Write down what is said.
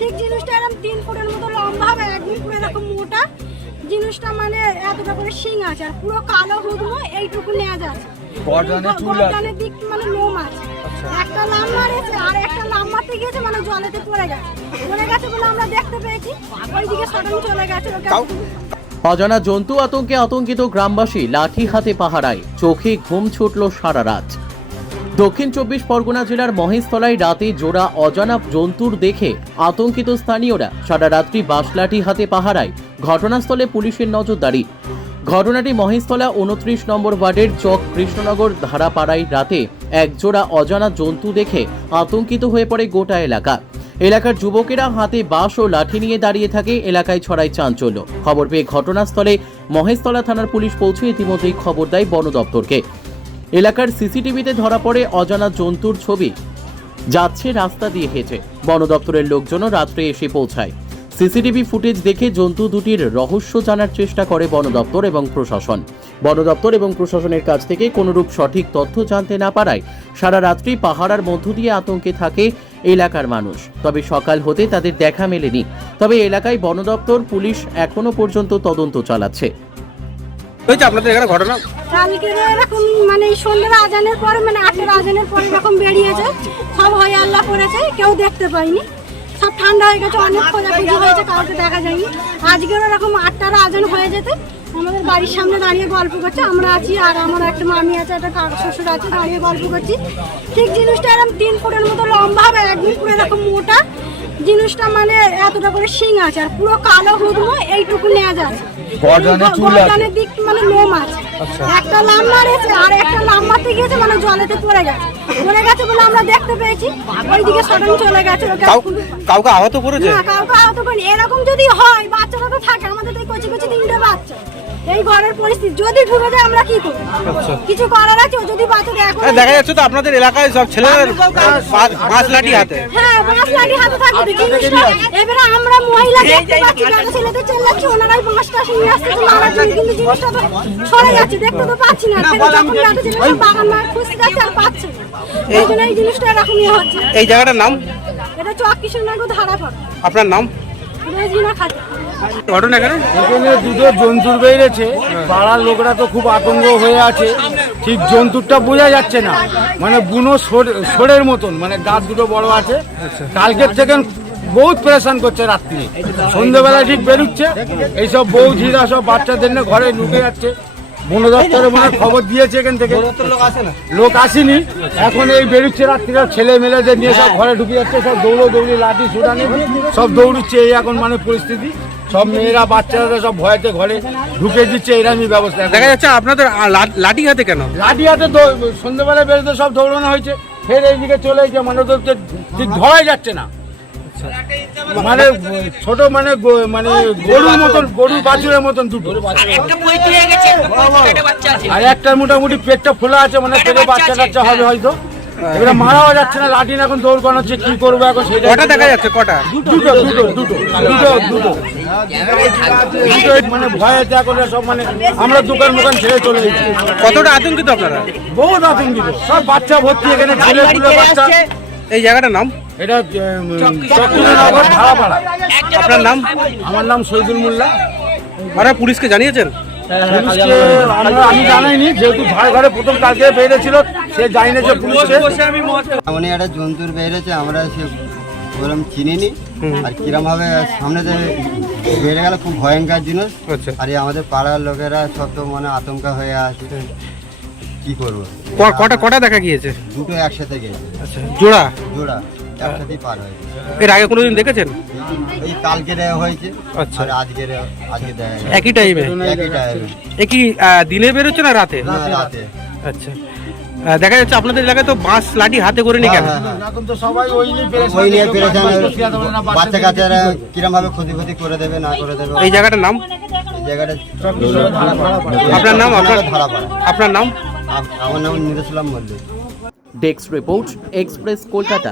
ঠিক জিনিসটা এরকম 3 ফুটের মতো লম্বা হবে, একদম পুরো এরকম মোটা জিনিসটা, মানে এতটা করে শিং আছে আর পুরো কালো হুদমো এইটুকু নেওয়া যাচ্ছে। গর্দানের দিক মানে লোম আছে, একটা লাম মারেছে আর একটা লাম মারতে গিয়েছে, মানে জলেতে পড়ে গেছে বলে আমরা দেখতে পেয়েছি, ওইদিকে সডন চলে গেছে। অজানা জন্তু আতঙ্কে আতঙ্কিত গ্রামবাসী, লাঠি হাতে পাহারায়, চোখে ঘুম ছুটল সারা রাত। দক্ষিণ 24 পরগনা জেলার মহেশতলায় রাতে জোড়া অজানা জন্তুর দেখে আতঙ্কিত স্থানীয়রা সারা রাত্রি বাঁশলাঠি হাতে পাহারায়, ঘটনাস্থলে পুলিশের নজরদারি। ঘটনাটি মহেশতলা 29 নম্বর ওয়ার্ডের চক কৃষ্ণনগর ধারাপাড়ায় রাতে এক জোড়া অজানা জন্তু দেখে আতঙ্কিত হয়ে পড়ে গোটা এলাকা। এলাকার যুবকেরা হাতে বাঁশ ও লাঠি নিয়ে দাঁড়িয়ে থাকে, এলাকায় ছড়ায় চাঞ্চল্য। খবর পেয়ে ঘটনাস্থলে মহেশতলা থানার পুলিশ পৌঁছে ইতিমধ্যেই খবর দেয় বন দপ্তরকে। এলাকার সিসিটিভিতে ধরা পড়ে অজানা জন্তুর ছবি, যাচ্ছে রাস্তা দিয়ে হেঁটে। বন দপ্তরের লোকজনও রাত্রে এসে পৌঁছায়। সিসিটিভি ফুটেজ দেখে জন্তু দুটির রহস্য জানার চেষ্টা করে বন দপ্তর এবং প্রশাসন। বন দপ্তর এবং প্রশাসনের কাছ থেকে কোনরূপ সঠিক তথ্য জানতে না পারায় সারা রাত্রি পাহারার মধ্য দিয়ে আতঙ্কে থাকে এলাকার মানুষ। তবে সকাল হতে তাদের দেখা মেলেনি। তবে এলাকায় বন দপ্তর, পুলিশ এখনো পর্যন্ত তদন্ত চালাচ্ছে। আপনাদের এখানে ঘটনা কালকে এরকম মানে সন্ধ্যার আজানের পরে, মানে 8টার আজানের পরে এরকম বেরিয়েছে, সব হয়ে আল্লাহ করেছে, কেউ দেখতে পাইনি, সব ঠান্ডা হয়ে গেছে, অনেক খোঁজাখুঁজি হয়েছে, কাউকে দেখা যায়নি। আজকেও এরকম 8টার আজান হয়ে যেতে আমাদের বাড়ির সামনে দাঁড়িয়ে গল্প করছে, আমরা আছি আর আমার একটা মামি আছে, একটা কাকা শ্বশুর আছে, দাঁড়িয়ে গল্প করছি। ঠিক জিনিসটা এরকম 3 ফুটের মতো লম্বা হবে, একদম পুরো এরকম মোটা জিনিসটা, মানে এতটা করে শিং আছে আর পুরো কালো হুদমো এইটুকু নেওয়া যাচ্ছে। গর্দানের দিক মানে লোম আছে, একটা লাম মারেছে আর একটা লাম মারতে গিয়েছে, মানে জলেতে পড়ে গেছে বলে আমরা দেখতে পেয়েছি, ওইদিকে সডন চলে গেছে। কাউকে আহত করেছে না, কাউকে আহত করেনি। এরকম যদি হয়, বাচ্চারা তো থাকে, আমাদের তো কচি 3টে বাচ্চা, এই ঘরের পরিস্থিতি যদি ঢুকে যায় আমরা কি করব? কিছু করার আছে? যদি বাচ্চা দেখা যাচ্ছে তো আপনাদের এলাকায় সব ছেলেরা বাঁশ লাঠি হাতে, হ্যাঁ বাঁশ লাঠি হাতে থাকে জিনিসটা। এবারে আমরা মহিলা দেখতে পাচ্ছি, যারা ছেলেদের চেল্লাচ্ছে, ওনারাই বাঁশটা নিয়ে আসছে তো মারার জন্য, কিন্তু জিনিসটা তো সরে যাচ্ছে, দেখতে তো পাচ্ছি না। যখন যাতে ছেলেরা বাগান মার খুঁজতে যাচ্ছে আর পাচ্ছে না, এই জন্য এই জিনিসটা এরকমই হচ্ছে। এই জায়গাটার নাম? এটা চক কৃষ্ণনগর ধারাপাড়া। আপনার নাম? রেজিনা খাতুন। ঘটনা এখানে দুটো জন্তুর বেরিয়েছে, পাড়ার লোকরা তো খুব আতঙ্ক হয়ে আছে। ঠিক জন্তুরটা বোঝা যাচ্ছে না, মানে বুনো ষোড়ের মতন, মানে দাঁত দুটো বড় আছে। কালকের থেকে বহুত পরেশান করছে, রাত্রি সন্ধ্যেবেলা ঠিক বেরোচ্ছে, এইসব বৌঝিরা সব বাচ্চাদের নিয়ে ঘরে ঢুকে যাচ্ছে। বন দপ্তরে মনে খবর দিয়েছে, এখান থেকে লোক আসেনি, এখন এই বেরোচ্ছে রাত্রিরা, ছেলে মেয়েদের নিয়ে সব ঘরে ঢুকে যাচ্ছে, সব দৌড়ি লাঠি সুটানি সব দৌড়ুচ্ছে। এই এখন মানে পরিস্থিতি, সব মেয়েরা বাচ্চারা সব ভয়েতে ঘরে ঢুকে দিচ্ছে, এরকমই ব্যবস্থা। দেখা যাচ্ছে আপনাদের লাঠি হাতে কেন? লাঠি হাতে সন্ধ্যেবেলা বেরোতে সব দৌড়ানো হয়েছে, ফের এইদিকে চলে এসেছে, মানে তো ঠিক ধরাই যাচ্ছে না, মানে ছোট মানে গরুর মতন, গরুর বাছুরের মতন দুটো, আর একটা মোটামুটি পেটটা খোলা আছে, মানে পেটে বাচ্চা কাচ্চা হবে হয়তো। এবারে মারাও যাচ্ছে না, লাঠি এখন দৌড় করাচ্ছে, কি করবো এখন সেটা। কটা দেখা যাচ্ছে? কটা? দুটো মানে ভয়ে ত্যাগ করে সব, মানে আমরা দোকান ছেড়ে চলে গেছি। কতটা আতঙ্কিত আপনারা? বহুত আতঙ্কিত, সব বাচ্চা ভর্তি এখানে, ছেলে বাচ্চা। এই জায়গাটার নাম? এটা চক্রনগর ধারাপাড়া। আপনার নাম? আমার নাম শহীদুল মোল্লা। আপনারা পুলিশকে জানিয়েছেন? আমি জানাইনি, যেহেতু ঘরে প্রথম কালকে বেরিয়েছিল, সে জানিয়েছে পুলিশকে। এমনই একটা জন্তুর বেরিয়েছে, আমরা সে ওরকম চিনিনি, আর কিরম ভাবে সামনে বেড়ে গেল, খুব ভয়ঙ্কর জিনিস। আর আমাদের পাড়ার লোকেরা সব তো মানে আতঙ্ক হয়ে আছে, কি করবো। কটা দেখা গিয়েছে? দুটো একসাথে গেছে। জোড়া একসাথেই পার হয়েছে। এর আগে কোনোদিন দেখেছেন? এই কালকে হয়েছে, আচ্ছা, আর আজকে দেখা গেছে। একই টাইমে? একই দিনে বেরোচ্ছে না রাতে? রাতে। আচ্ছা, দেখা যাচ্ছে আপনাদের এলাকায় তো বাঁশ লাঠি হাতে করে নিয়ে কেন? এখন তো সবাই ওই নিয়ে বাচ্চা কাচ্চারা কিরম ভাবে ক্ষতি করে দেবে না করে দেবে। এই জায়গাটার নাম? এই জায়গাটা আপনার নাম? আপনার নাম? আমার নাম নিরুসলাম Mallick. Desk report, express Kolkata.